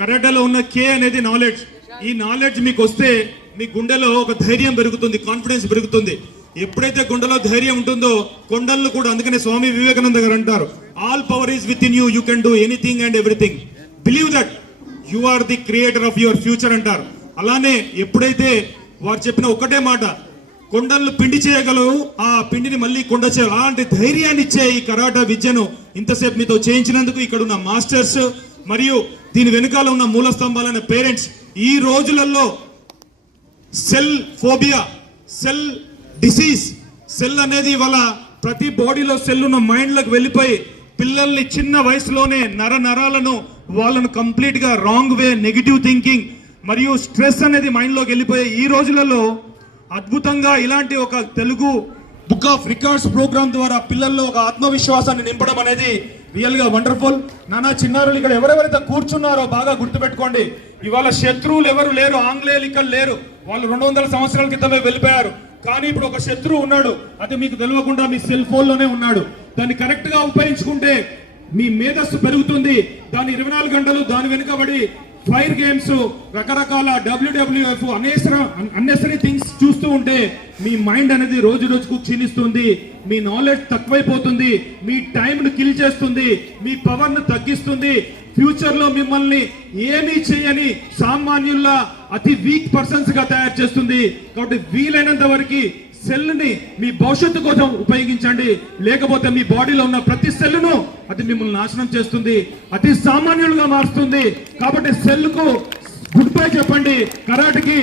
కరాటేలో ఉన్న కే అనేది నాలెడ్జ్. ఈ నాలెడ్జ్ మీకు వస్తే మీ గుండెలో ఒక ధైర్యం పెరుగుతుంది, కాన్ఫిడెన్స్ పెరుగుతుంది. ఎప్పుడైతే గుండెలో ధైర్యం ఉంటుందో కొండలను కూడా, అందుకనే స్వామి వివేకానంద గారు అంటారు, all power is with in you, you can do anything and everything, believe that you are the creator of your future అంటారు. అలానే ఎప్పుడైతే వారు చెప్పిన ఒకటే మాట, కొండలను పిండి చేయగలవు, ఆ పిండిని మళ్ళీ కొండ చేయాలి, అలాంటి ధైర్యాన్ని ఇచ్చే ఈ కరాటా విద్యను ఇంతసేపు మీతో చేయించినందుకు ఇక్కడ ఉన్న మాస్టర్స్ మరియు దీని వెనుకాల ఉన్న మూల స్తంభాలైన పేరెంట్స్, ఈ రోజులలో cell phobia, cell disease, cell అనేది వాళ్ళ ప్రతి బాడీలో సెల్ ఉన్న మైండ్లకు వెళ్ళిపోయి పిల్లల్ని చిన్న వయసులోనే నరాలను వాళ్ళను కంప్లీట్ గా రాంగ్ వే, నెగిటివ్ థింకింగ్ మరియు స్ట్రెస్ అనేది మైండ్లోకి వెళ్ళిపోయే ఈ రోజులలో అద్భుతంగా ఇలాంటి ఒక Telugu book of records program ద్వారా పిల్లల్లో ఒక ఆత్మవిశ్వాసాన్ని నింపడం అనేది రియల్ గా వండర్ఫుల్. నానా చిన్నారులు ఇక్కడ ఎవరెవరైతే కూర్చున్నారో బాగా గుర్తుపెట్టుకోండి, ఇవాళ శత్రువులు ఎవరు లేరు, ఆంగ్లేయులు ఇక్కడ లేరు, వాళ్ళు 200 సంవత్సరాల క్రితమే వెళ్ళిపోయారు. కానీ ఇప్పుడు ఒక శత్రువు ఉన్నాడు, అది మీకు తెలియకుండా మీ సెల్ ఫోన్ లోనే ఉన్నాడు. దాన్ని కరెక్ట్ గా ఉపయోగించుకుంటే మీ మేధస్సు పెరుగుతుంది. దాని 24 గంటలు దాని వెనుకబడి ఫైర్ గేమ్స్, రకరకాల WWF, అన్నెసరీ థింగ్స్ చూస్తూ ఉంటే మీ మైండ్ అనేది రోజు రోజుకు క్షీణిస్తుంది, మీ నాలెడ్జ్ తక్కువైపోతుంది, మీ టైంను కిల్ చేస్తుంది, మీ పవర్ ను తగ్గిస్తుంది. ఫ్యూచర్ లో మిమ్మల్ని ఏమీ చేయని సామాన్యుల్లా అతి వీక్ పర్సన్స్ గా తయారు చేస్తుంది. కాబట్టి వీలైనంత వరకు సెల్ ని మీ భవిష్యత్తు కోసం ఉపయోగించండి, లేకపోతే మీ బాడీలో ఉన్న ప్రతి సెల్లును అది మిమ్మల్ని నాశనం చేస్తుంది, అతి సామాన్యులుగా మారుస్తుంది. కాబట్టి సెల్ కు గుడ్ బై చెప్పండి, కరాటేకి